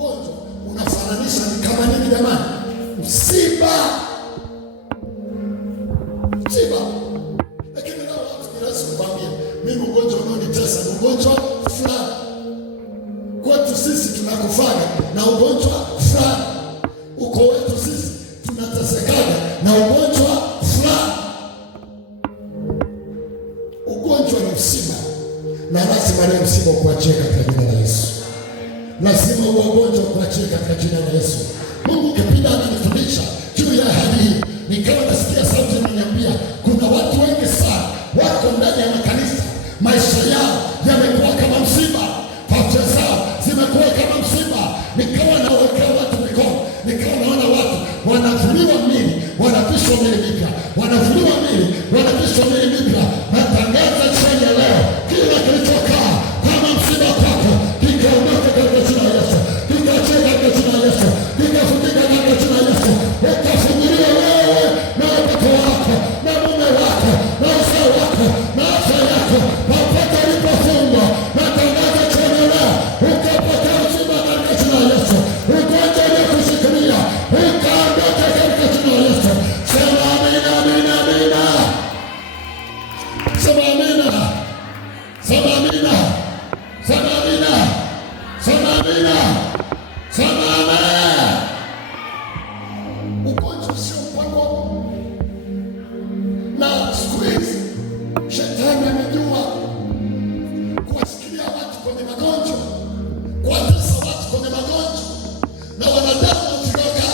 Ugonjwa unafananisha ni kama nini jamani? Msiba. Lakini leo watu kirasi kukwambia mimi ugonjwa unaonitesa ni ugonjwa fulani. Kwetu sisi tunakufanya na ugonjwa fulani. Uko wetu sisi tunatesekaga na ugonjwa fulani. Ugonjwa ni msiba, na lazima leo msiba ukuachie katika jina la Yesu. Lazima ugonjwa ukuachie katika jina la Yesu. Mungu kipindi ananifundisha juu ya hali hii, nikawa nasikia sauti inaniambia kuna watu wengi sana wako ndani ya makanisa, maisha yao yamekuwa kama msiba, afya zao zimekuwa kama msiba. Nikawa nawekea watu mikono, nikawa naona watu wanavuliwa mili, wanavishwa mili mipya, wanavuliwa mili, wanavishwa mili mipya. Natangaza jioni ya leo, kila kilichokaa kama msiba kwako kikaondoka katika jina la Yesu, kikaachia katika jina la Yesu, kikafutika katika jina la Yesu. Ukafunguliwa wewe na watoto wako na mume wako na uzao wako na afya yako, popote ulipofungwa. Natangaza jioni ya leo, ukapokea uzima katika jina la Yesu. Ugonjwa uliokushikilia ukaondoka katika jina la Yesu. Sema amina, amina, amina. Sema amina. Sema amina. Sema amina. Sema amina. Sema amina. Ugonjwa sio mpango. Na siku hizi shetani amejua kuwashikilia watu kwenye magonjwa, kuwatesa watu kwenye magonjwa, na wanadamu wakiroga.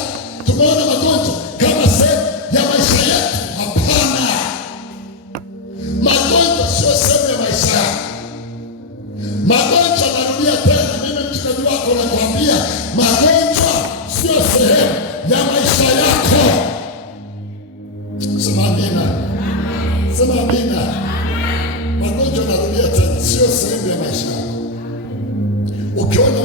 Tumeona magonjwa kama sehemu ya maisha yetu. Hapana, magonjwa sio sehemu ya maisha yako. Magonjwa, narudia tena, mimi mchungaji wako nakwambia, magonjwa sio sehemu ya maisha yako. Sema amina. Sema amina. Magonjwa, narudia tena, sio sehemu ya maisha yako. Ukiona